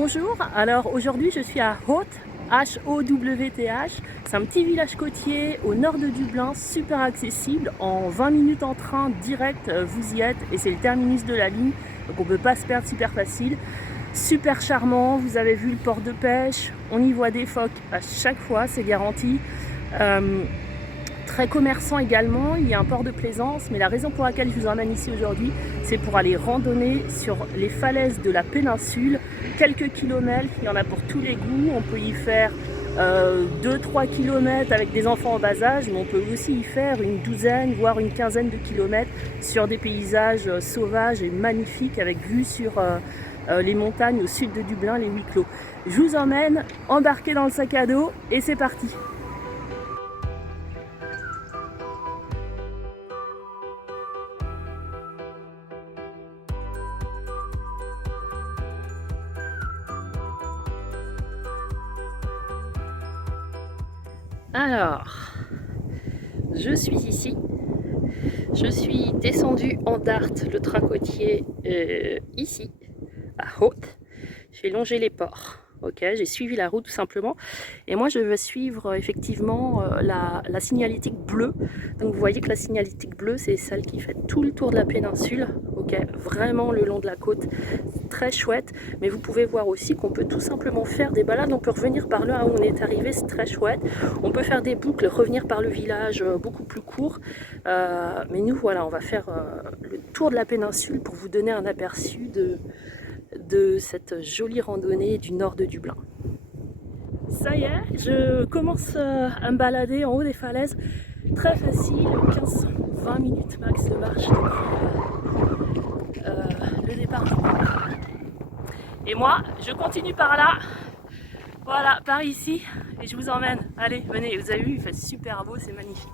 Bonjour, alors aujourd'hui je suis à Howth, H-O-W-T-H. C'est un petit village côtier au nord de Dublin, super accessible. En 20 minutes en train direct, vous y êtes et c'est le terminus de la ligne. Donc on ne peut pas se perdre, super facile. Super charmant, vous avez vu le port de pêche, on y voit des phoques à chaque fois, c'est garanti. Très commerçant également, il y a un port de plaisance, mais la raison pour laquelle je vous emmène ici aujourd'hui, c'est pour aller randonner sur les falaises de la péninsule. Quelques kilomètres, il y en a pour tous les goûts, on peut y faire 2-3 kilomètres avec des enfants en bas âge, mais on peut aussi y faire une douzaine, voire une quinzaine de kilomètres sur des paysages sauvages et magnifiques avec vue sur les montagnes au sud de Dublin, les Wicklow. Je vous emmène, embarquez dans le sac à dos et c'est parti. Alors, je suis ici, je suis descendue en Dart, le train côtier, ici, à Howth. J'ai longé les ports, ok, j'ai suivi la route tout simplement. Et moi je vais suivre effectivement la signalétique bleue. Donc vous voyez que la signalétique bleue, c'est celle qui fait tout le tour de la péninsule, ok, vraiment le long de la côte. Très chouette, mais vous pouvez voir aussi qu'on peut tout simplement faire des balades. On peut revenir par là où on est arrivé, c'est très chouette. On peut faire des boucles, revenir par le village beaucoup plus court. Mais nous voilà, on va faire le tour de la péninsule pour vous donner un aperçu de cette jolie randonnée du nord de Dublin. Ça y est, je commence à me balader en haut des falaises. Très facile, 15-20 minutes max de marche depuis le départ du parc. Et moi, je continue par là, voilà, par ici, et je vous emmène. Allez, venez, vous avez vu, il fait super beau, c'est magnifique.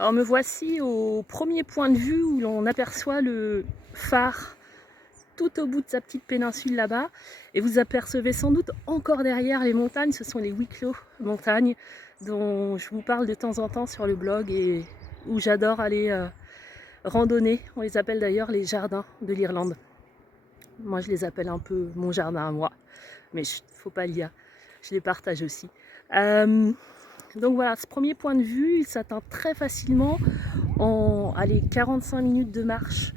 Alors me voici au premier point de vue où l'on aperçoit le phare tout au bout de sa petite péninsule là-bas. Et vous apercevez sans doute encore derrière les montagnes, ce sont les Wicklow montagnes dont je vous parle de temps en temps sur le blog et où j'adore aller randonner. On les appelle d'ailleurs les jardins de l'Irlande. Moi je les appelle un peu mon jardin à moi, mais faut pas le dire, je les partage aussi. Donc voilà, ce premier point de vue, il s'atteint très facilement en 45 minutes de marche,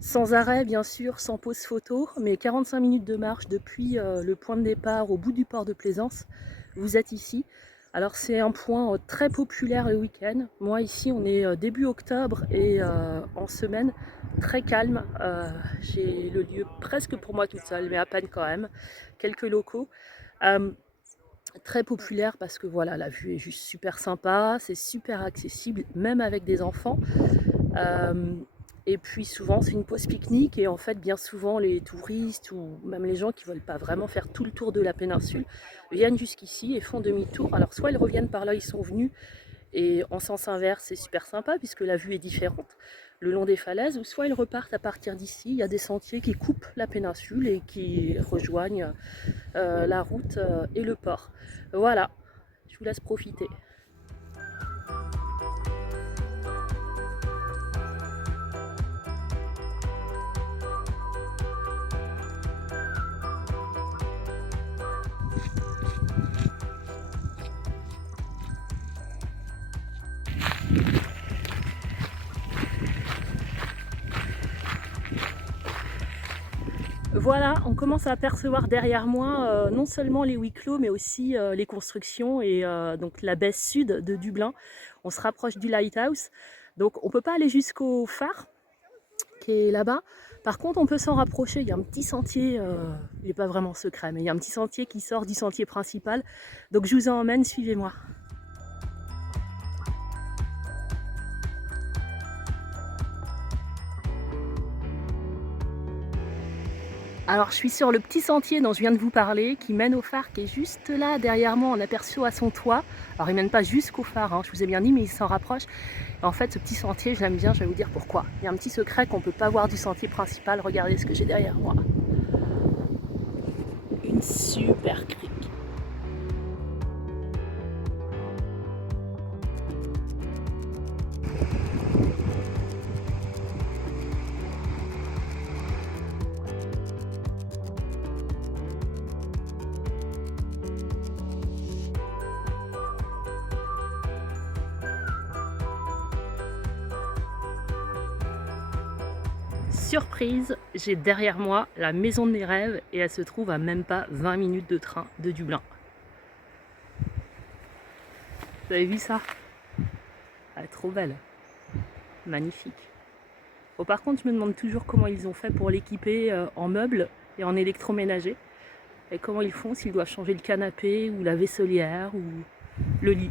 sans arrêt bien sûr, sans pause photo, mais 45 minutes de marche depuis le point de départ au bout du port de Plaisance. Vous êtes ici. Alors c'est un point très populaire le week-end. Moi ici on est début octobre et en semaine très calme. J'ai le lieu presque pour moi toute seule, mais à peine quand même. Quelques locaux. Très populaire parce que voilà, la vue est juste super sympa, c'est super accessible, même avec des enfants. Et puis souvent c'est une pause pique-nique et en fait bien souvent les touristes ou même les gens qui ne veulent pas vraiment faire tout le tour de la péninsule viennent jusqu'ici et font demi-tour. Alors soit ils reviennent par là ils sont venus et en sens inverse c'est super sympa puisque la vue est différente le long des falaises, ou soit ils repartent à partir d'ici. Il y a des sentiers qui coupent la péninsule et qui rejoignent la route et le port. Voilà, je vous laisse profiter. Voilà, on commence à apercevoir derrière moi non seulement les Wicklow, mais aussi les constructions et donc la baie sud de Dublin. On se rapproche du Lighthouse, donc on ne peut pas aller jusqu'au phare. qui est là-bas. Par contre, on peut s'en rapprocher. Il y a un petit sentier, il n'est pas vraiment secret, mais il y a un petit sentier qui sort du sentier principal. Donc je vous emmène, suivez-moi. Alors je suis sur le petit sentier dont je viens de vous parler, qui mène au phare qui est juste là, derrière moi, on aperçoit son toit. Alors il mène pas jusqu'au phare, hein, je vous ai bien dit, mais il s'en rapproche. Et en fait, ce petit sentier, je l'aime bien, je vais vous dire pourquoi. Il y a un petit secret qu'on ne peut pas voir du sentier principal, regardez ce que j'ai derrière moi. Une super crique. Surprise, j'ai derrière moi la maison de mes rêves et elle se trouve à même pas 20 minutes de train de Dublin. Vous avez vu ça? Elle est trop belle, magnifique. Bon, par contre, je me demande toujours comment ils ont fait pour l'équiper en meubles et en électroménager. Et comment ils font, s'ils doivent changer le canapé ou la vaisselière ou le lit.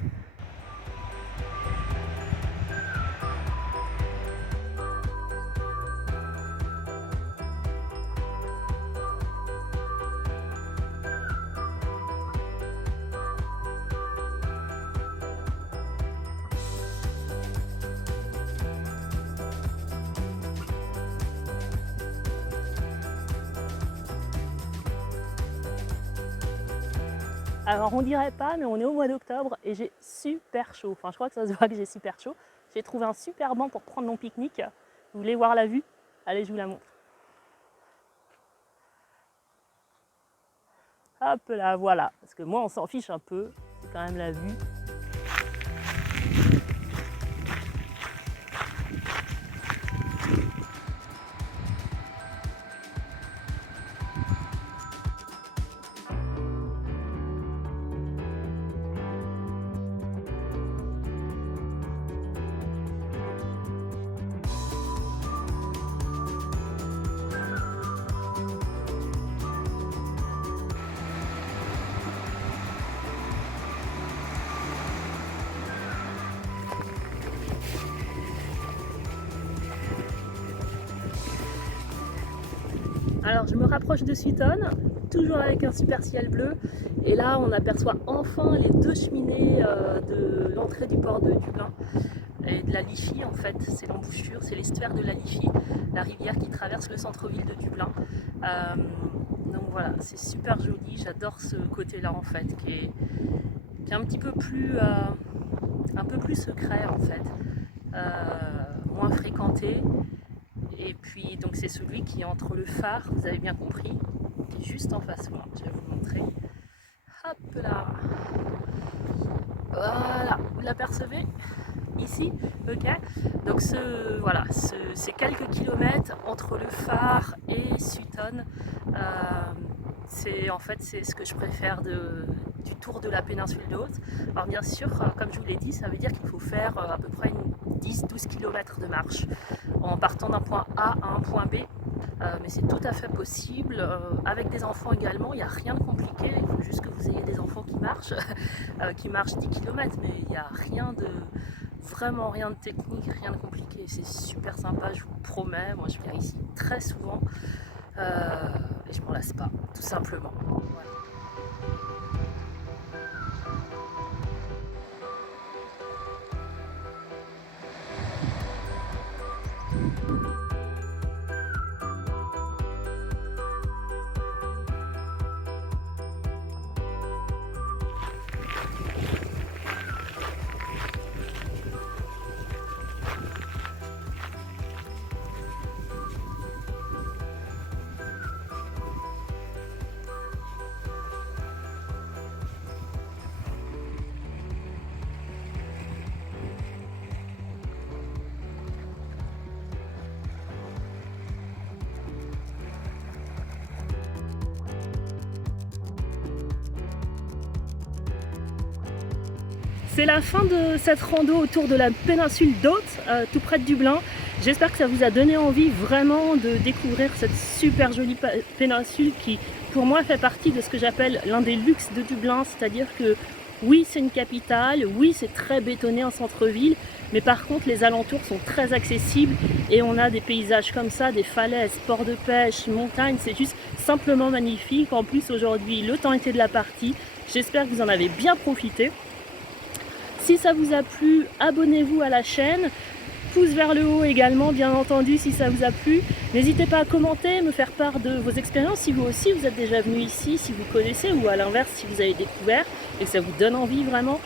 Alors on dirait pas, mais on est au mois d'octobre et j'ai super chaud. Enfin, je crois que ça se voit que j'ai super chaud. J'ai trouvé un super banc pour prendre mon pique-nique. Vous voulez voir la vue? Allez, je vous la montre. Hop là, voilà. Parce que moi, on s'en fiche un peu. C'est quand même la vue. Alors je me rapproche de Sutton, toujours avec un super ciel bleu. Et là on aperçoit enfin les deux cheminées de l'entrée du port de Dublin. Et de la Liffey en fait, c'est l'embouchure, c'est l'estuaire de la Liffey, la rivière qui traverse le centre-ville de Dublin. Donc voilà, c'est super joli, j'adore ce côté-là en fait, qui est un petit peu plus, un peu plus secret en fait, moins fréquenté. Et puis donc c'est celui qui est entre le phare, vous avez bien compris, qui est juste en face moi. Je vais vous montrer. Hop là. Voilà, vous l'apercevez ici, ok. Donc voilà, ces quelques kilomètres entre le phare et Sutton, c'est en fait c'est ce que je préfère du tour de la péninsule de Howth. Alors bien sûr, comme je vous l'ai dit, ça veut dire qu'il faut faire à peu près 10-12 km de marche en partant d'un point A à un point B. Mais c'est tout à fait possible. Avec des enfants également, il n'y a rien de compliqué. Il faut juste que vous ayez des enfants qui marchent 10 km, mais il n'y a vraiment rien de technique, rien de compliqué. C'est super sympa, je vous promets. Moi, je viens ici très souvent et je m'en lasse pas, tout simplement. Voilà. C'est la fin de cette rando autour de la péninsule d'Howth, tout près de Dublin. J'espère que ça vous a donné envie vraiment de découvrir cette super jolie péninsule qui, pour moi, fait partie de ce que j'appelle l'un des luxes de Dublin, c'est-à-dire que oui, c'est une capitale, oui, c'est très bétonné en centre-ville, mais par contre, les alentours sont très accessibles et on a des paysages comme ça, des falaises, ports de pêche, montagnes, c'est juste simplement magnifique. En plus, aujourd'hui, le temps était de la partie. J'espère que vous en avez bien profité. Si ça vous a plu, abonnez-vous à la chaîne. Pouce vers le haut également, bien entendu, si ça vous a plu. N'hésitez pas à commenter, me faire part de vos expériences, si vous aussi vous êtes déjà venu ici, si vous connaissez, ou à l'inverse, si vous avez découvert et que ça vous donne envie vraiment.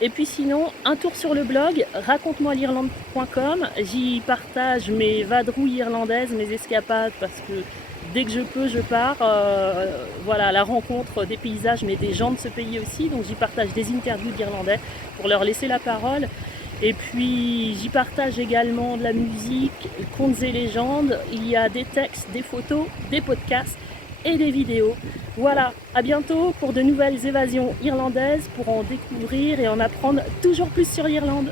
Et puis sinon, un tour sur le blog raconte-moi-l'Irlande.com. J'y partage mes vadrouilles irlandaises, mes escapades, parce que dès que je peux, je pars voilà, à la rencontre des paysages, mais des gens de ce pays aussi. Donc j'y partage des interviews d'Irlandais pour leur laisser la parole. Et puis j'y partage également de la musique, contes et légendes. Il y a des textes, des photos, des podcasts et des vidéos. Voilà, à bientôt pour de nouvelles évasions irlandaises, pour en découvrir et en apprendre toujours plus sur l'Irlande.